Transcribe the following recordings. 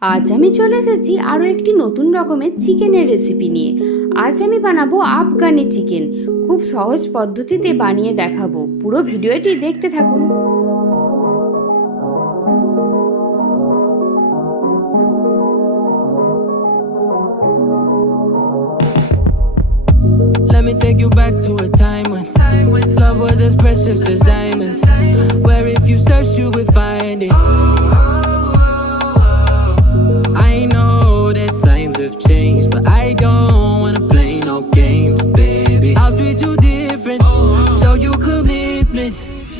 আজ আমি চলে এসেছি আরও একটি নতুন রকমের চিকেনের রেসিপি নিয়ে। আজ আমি বানাবো আফগানি চিকেন। খুব সহজ পদ্ধতিতে বানিয়ে দেখাবো। পুরো ভিডিওটি দেখতে থাকুন। Let me take you back to a time when love was as precious as diamonds, where if you search you would find it. I know that times have changed, but I don't wanna play no games, baby. I'll treat you different, show you commitment.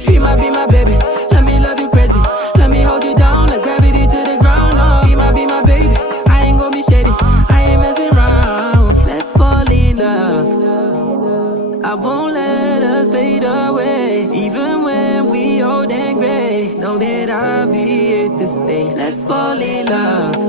Be my baby, let me love you crazy. Let me hold you down like gravity to the ground. Oh, be my baby, I ain't gonna be shady, I ain't messing around. Let's fall in love, I won't let us fade away. Even when we old and gray, know that I'll be here to stay. Let's fall in love,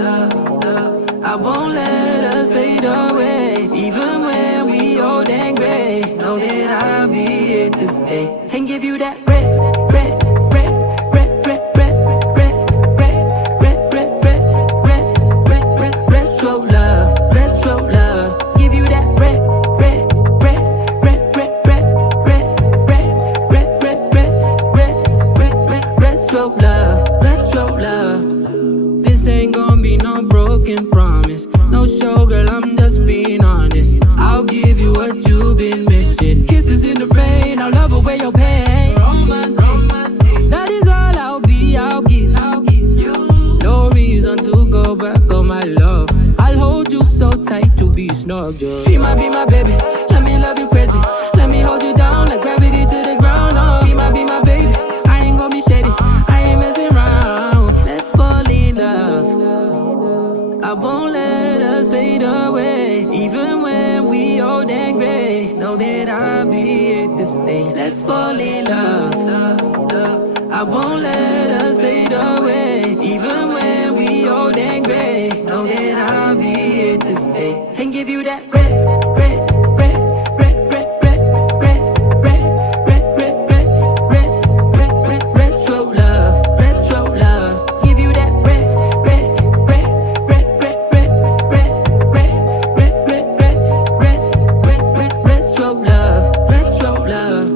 I won't let us fade away. Even when we old and gray, know that I'll be here to stay. And give you that red, red, red, red, red, red, red, red, red, red, red, red, red, red, retro love, retro love. Give you that red, red, red, red, red, red, red, red, red, red, red, red, red, red, retro love, retro love. This ain't gonna be no broken promise, no show, girl, I'm just being honest. I'll give you what you've been missing. Kisses in the rain, I'll love away your pain. Romantic, that is all I'll be, I'll give you. No reason to go back on my love. I'll hold you so tight, you'll be snug, just be my baby, let me love you crazy. Let me hold you down like gravity to the ground. Oh, be my baby, I ain't gonna be shady, I ain't messing around. Let's fall in love, I won't let us fade away. Even when we old and gray, know that I'll be here to stay. Let's fall in love, I won't let us fade away. Even when we old and gray, know that I'll be here to stay. And give you that red, red, red, red, red, red, red, red, red, red, red, red, red, red, retro love, retro love. Give you that red, red, red, red, red, red, red, red, red, red, red, red, red, red, retro love, retro love.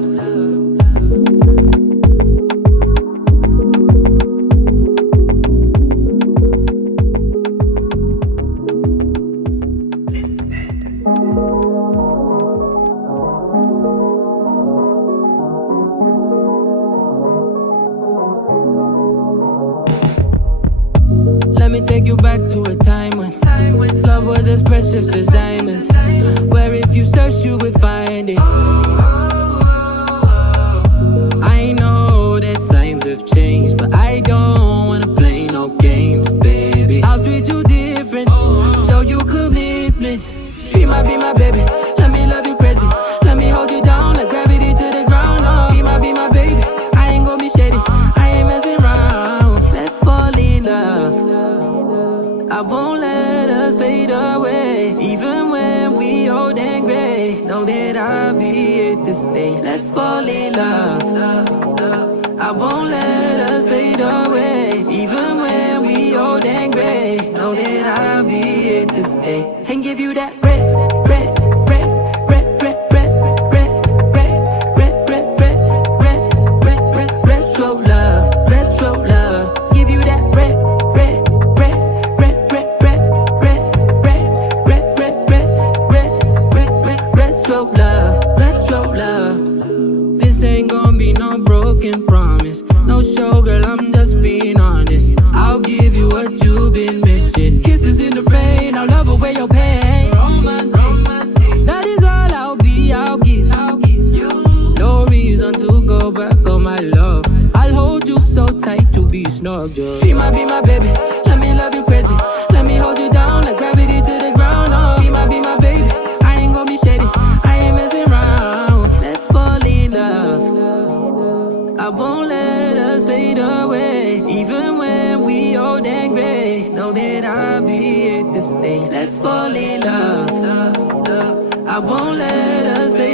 Let me take you back to a time when love was as precious as diamonds, where if you search you would find it. I know that times have changed, but I don't wanna play no games, baby. I'll treat you different, show you commitment. Be my baby, let me love you crazy. Let me hold you down like gravity to the ground. Oh, be my baby, I ain't gonna be shady, I ain't messing around. Let's fall in love, I won't let us fade away. Even when we old and gray, know that I'll be here to stay. Let's fall in love, I won't let us fade away. Even when we old and gray, know that I'll be here to stay. And give you that red, red, red, red, red, red, red, red, red, red, red, red, red, red, retro love, retro love. Give you that red, red, red, red, red, red, red, red, red, red, red, red, red, red, retro love, retro love. This ain't gonna be no broken promise, no show, girl, I'm just being honest. I'll give you what you've been missing. Kisses in the rain, I'll love away your pain. Romantic, that is all I'll be, I'll give you. No reason to go back on my love. I'll hold you so tight, you'll be snug, just be my baby, let me love you crazy. Let me hold you down like gravity to the ground. Oh, be my baby, I ain't gonna be shady, I ain't messing around. Let's fall in love, I won't let us fade away. Even when we old and gray, know that I'll be here to stay. Let's fall in love, I won't let us fade